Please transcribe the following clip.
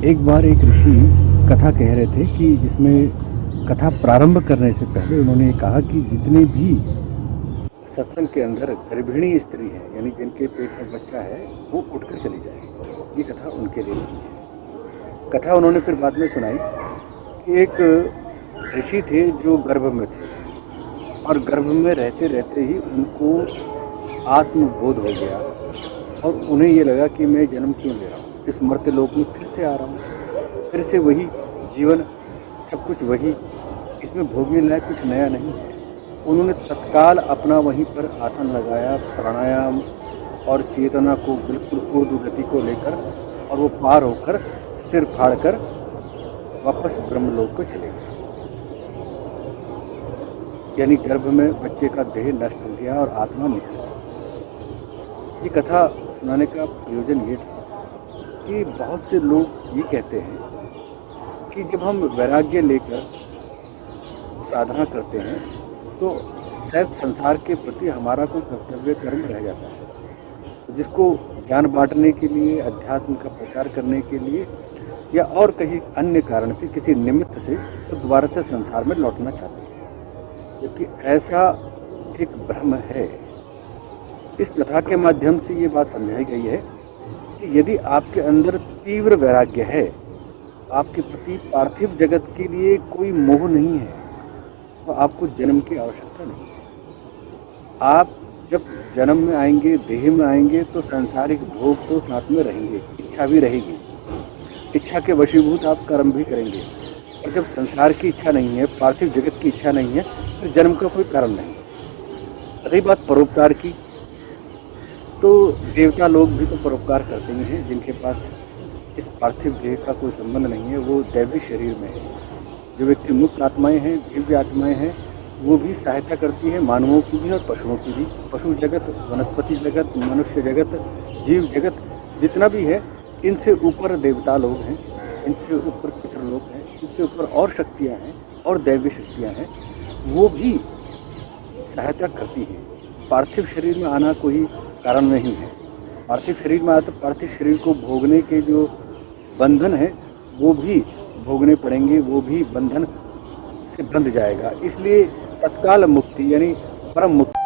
एक बार एक ऋषि कथा कह रहे थे कि जिसमें कथा प्रारंभ करने से पहले उन्होंने कहा कि जितने भी सत्संग के अंदर गर्भिणी स्त्री है, यानी जिनके पेट में बच्चा है, वो उठकर चली जाए। ये कथा उनके लिए नहीं है। कथा उन्होंने फिर बाद में सुनाई कि एक ऋषि थे जो गर्भ में थे, और गर्भ में रहते रहते ही उनको आत्मबोध हो गया और उन्हें ये लगा कि मैं जन्म क्यों ले रहा हूँ, इस मर्त्य लोक में फिर से आ रहा हूँ, फिर से वही जीवन, सब कुछ वही, इसमें भोगने लायक कुछ नया नहीं है। उन्होंने तत्काल अपना वहीं पर आसन लगाया, प्राणायाम और चेतना को बिल्कुल ऊर्ध्व गति को लेकर, और वो पार होकर सिर फाड़कर वापस ब्रह्मलोक को चले गए। यानी गर्भ में बच्चे का देह नष्ट हो गया और आत्मा निकल गई। ये कथा सुनाने का प्रयोजन ये था कि बहुत से लोग ये कहते हैं कि जब हम वैराग्य लेकर साधना करते हैं तो शायद संसार के प्रति हमारा कोई कर्तव्य कर्म रह जाता है, तो जिसको ज्ञान बांटने के लिए, अध्यात्म का प्रचार करने के लिए, या और कहीं अन्य कारण से, किसी निमित्त से, तो दोबारा से संसार में लौटना चाहते हैं, जबकि ऐसा एक भ्रम है। इस कथा के माध्यम से ये बात समझाई गई है कि यदि आपके अंदर तीव्र वैराग्य है, आपके प्रति पार्थिव जगत के लिए कोई मोह नहीं है, तो आपको जन्म की आवश्यकता नहीं है। आप जब जन्म में आएंगे, देह में आएंगे, तो सांसारिक भोग तो साथ में रहेंगे, इच्छा भी रहेगी, इच्छा के वशीभूत आप कर्म भी करेंगे। और जब संसार की इच्छा नहीं है, पार्थिव जगत की इच्छा नहीं है, फिर जन्म का कोई कारण नहीं। रही बात परोपकार की, तो देवता लोग भी तो परोपकार करते ही हैं, जिनके पास इस पार्थिव देह का कोई संबंध नहीं है, वो दैवी शरीर में है। जो व्यक्ति मुक्त आत्माएं हैं, दिव्य आत्माएं हैं, वो भी सहायता करती है, मानवों की भी और पशुओं की भी। पशु जगत, वनस्पति जगत, मनुष्य जगत, जीव जगत जितना भी है, इनसे ऊपर देवता लोग हैं, इनसे ऊपर पितृलोक हैं, इनसे ऊपर और शक्तियाँ हैं और दैवी शक्तियाँ हैं, वो भी सहायता करती हैं। पार्थिव शरीर में आना कोई कारण नहीं है। पार्थिव शरीर में आया तो पार्थिव शरीर को भोगने के जो बंधन है वो भी भोगने पड़ेंगे, वो भी बंधन से बंध जाएगा। इसलिए तत्काल मुक्ति यानी परम मुक्ति